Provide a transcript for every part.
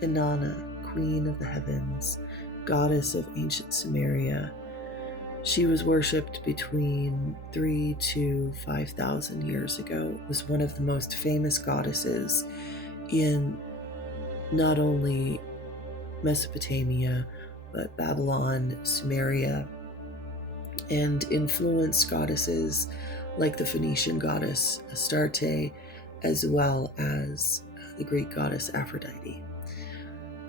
Inanna, queen of the heavens, goddess of ancient Sumeria. She was worshipped between 3 to 5,000 years ago. Was one of the most famous goddesses in not only Mesopotamia, but Babylon, Sumeria, and influenced goddesses like the Phoenician goddess Astarte, as well as the Greek goddess Aphrodite.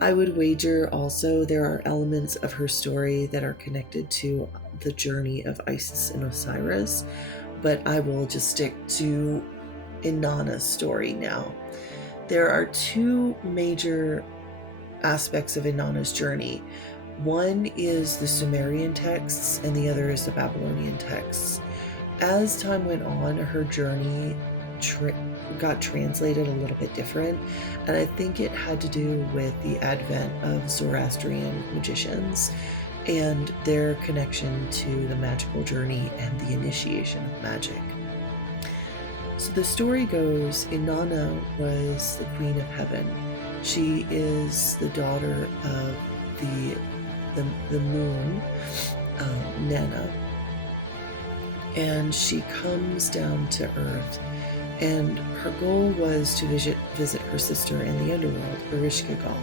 I would wager also there are elements of her story that are connected to the journey of Isis and Osiris, but I will just stick to Inanna's story now. There are two major aspects of Inanna's journey. One is the Sumerian texts and the other is the Babylonian texts. As time went on, her journey got translated a little bit different, and I think it had to do with the advent of Zoroastrian magicians and their connection to the magical journey and the initiation of magic. So the story goes, Inanna was the queen of heaven. She is the daughter of the moon, Inanna, and she comes down to earth, and her goal was to visit her sister in the underworld, Ereshkigal.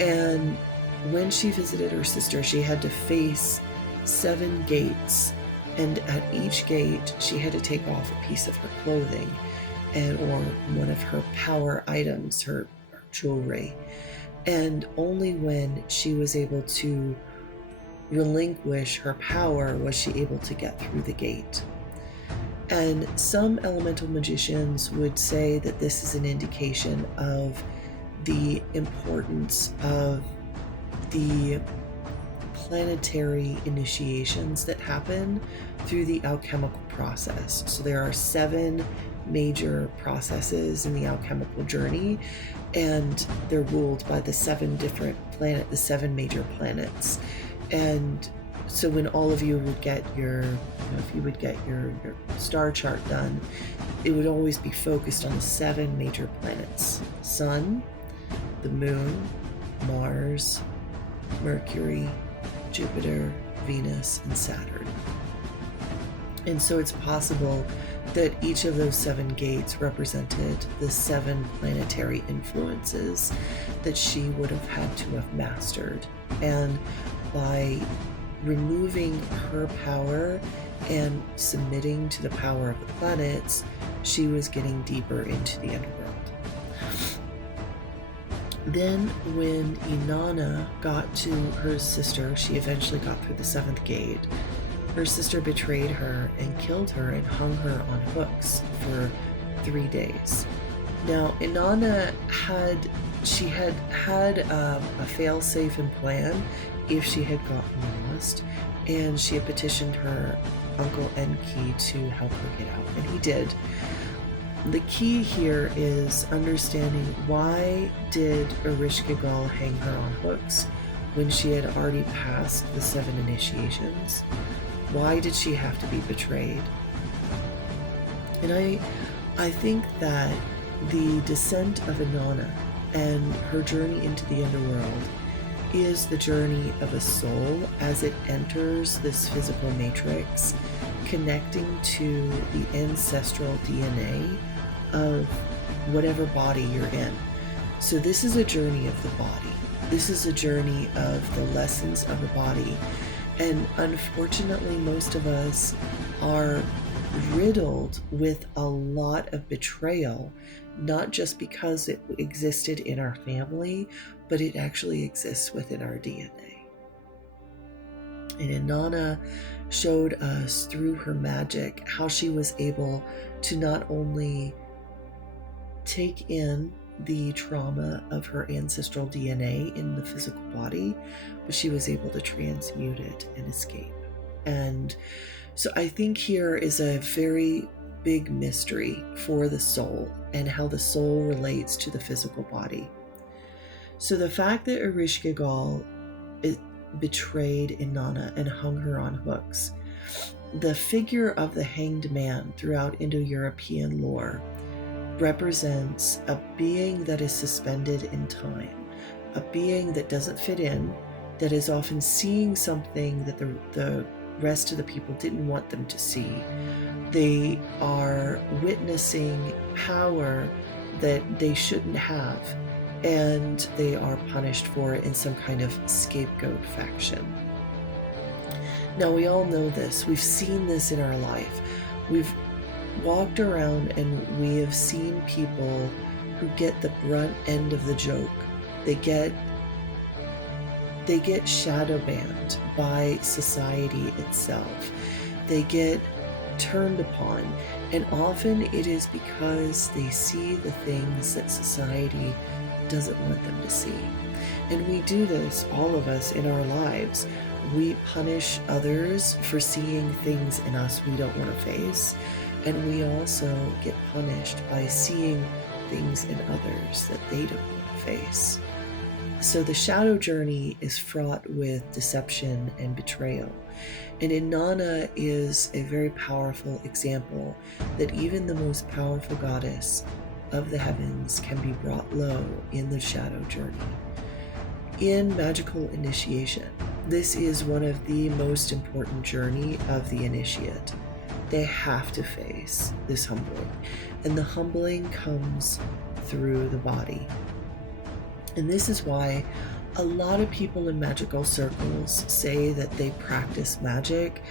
And when she visited her sister, she had to face 7 gates, and at each gate she had to take off a piece of her clothing or one of her power items, her jewelry. And only when she was able to relinquish her power was she able to get through the gate. And some elemental magicians would say that this is an indication of the importance of the planetary initiations that happen through the alchemical process. So there are 7 major processes in the alchemical journey, and they're ruled by the 7 major planets. And so when all of you would get your, if you would get your star chart done, it would always be focused on the 7 major planets: Sun, the Moon, Mars, Mercury, Jupiter, Venus, and Saturn. And so it's possible that each of those 7 gates represented the 7 planetary influences that she would have had to have mastered. And by removing her power and submitting to the power of the planets, she was getting deeper into the underworld. Then when Inanna got to her sister, she eventually got through the 7th gate. Her sister betrayed her and killed her and hung her on hooks for 3 days. Now, Inanna had a fail-safe and plan if she had gotten lost, and she had petitioned her uncle Enki to help her get out, and he did. The key here is understanding, why did Ereshkigal hang her on hooks when she had already passed the 7 initiations? Why did she have to be betrayed? And I think that the descent of Inanna and her journey into the underworld is the journey of a soul as it enters this physical matrix, connecting to the ancestral DNA of whatever body you're in. So this is a journey of the body. This is a journey of the lessons of the body. And unfortunately, most of us are riddled with a lot of betrayal, not just because it existed in our family, but it actually exists within our DNA. And Inanna showed us through her magic how she was able to not only take in the trauma of her ancestral DNA in the physical body, but she was able to transmute it and escape. And so I think here is a very big mystery for the soul and how the soul relates to the physical body. So the fact that Ereshkigal betrayed Inanna and hung her on hooks, the figure of the hanged man throughout Indo-European lore represents a being that is suspended in time, a being that doesn't fit in, that is often seeing something that the rest of the people didn't want them to see. They are witnessing power that they shouldn't have, and they are punished for it in some kind of scapegoat faction. Now, we all know this. We've seen this in our life. We've walked around and we have seen people who get the brunt end of the joke. They get shadow banned by society itself. They get turned upon, and often it is because they see the things that society doesn't want them to see. And we do this, all of us, in our lives. We punish others for seeing things in us we don't want to face, and we also get punished by seeing things in others that they don't want to face. So the shadow journey is fraught with deception and betrayal. And Inanna is a very powerful example that even the most powerful goddess of the heavens can be brought low in the shadow journey. In magical initiation, this is one of the most important journey of the initiate. They have to face this humbling, and the humbling comes through the body. And this is why a lot of people in magical circles say that they practice magic,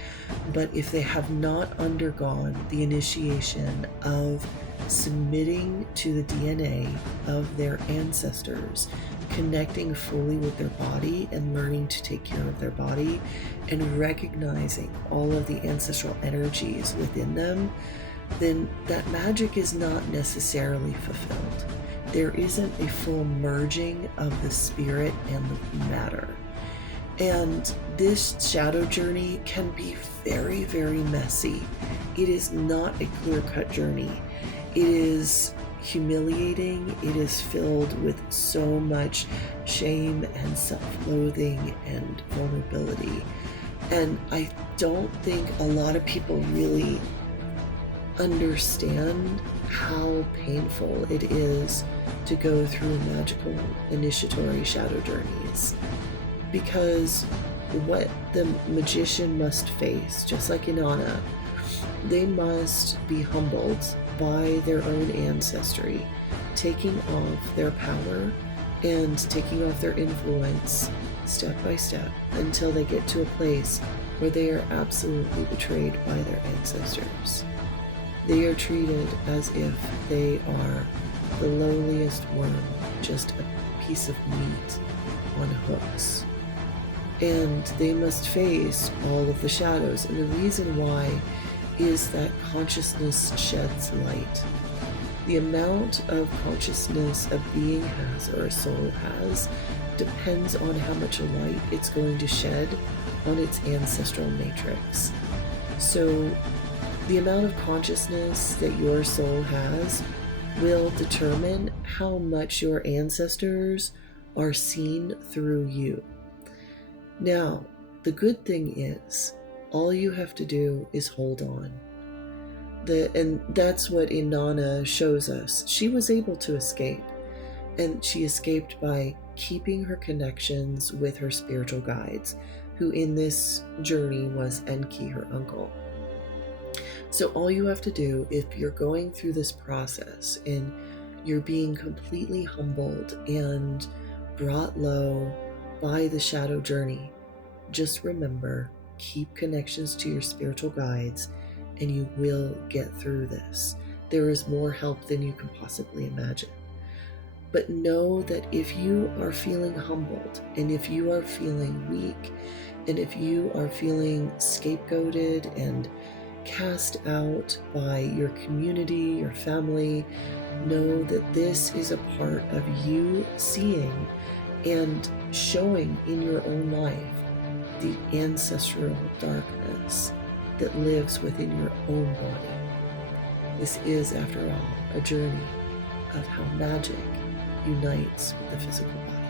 but if they have not undergone the initiation of submitting to the DNA of their ancestors, connecting fully with their body and learning to take care of their body, and recognizing all of the ancestral energies within them, then that magic is not necessarily fulfilled. There isn't a full merging of the spirit and the matter. And this shadow journey can be very, very messy. It is not a clear-cut journey. It is humiliating. It is filled with so much shame and self-loathing and vulnerability. And I don't think a lot of people really understand how painful it is to go through magical initiatory shadow journeys, because what the magician must face, just like Inanna, they must be humbled by their own ancestry, taking off their power and taking off their influence step by step until they get to a place where they are absolutely betrayed by their ancestors. They are treated as if they are the lowliest worm, just a piece of meat on hooks. And they must face all of the shadows. And the reason why is that consciousness sheds light. The amount of consciousness a being has or a soul has depends on how much light it's going to shed on its ancestral matrix. So the amount of consciousness that your soul has will determine how much your ancestors are seen through you. Now, the good thing is, all you have to do is hold on. And that's what Inanna shows us. She was able to escape, and she escaped by keeping her connections with her spiritual guides, who in this journey was Enki, her uncle. So all you have to do, if you're going through this process and you're being completely humbled and brought low by the shadow journey, just remember, keep connections to your spiritual guides and you will get through this. There is more help than you can possibly imagine. But know that if you are feeling humbled, and if you are feeling weak, and if you are feeling scapegoated and cast out by your community, your family, know that this is a part of you seeing and showing in your own life the ancestral darkness that lives within your own body. This is, after all, a journey of how magic unites with the physical body.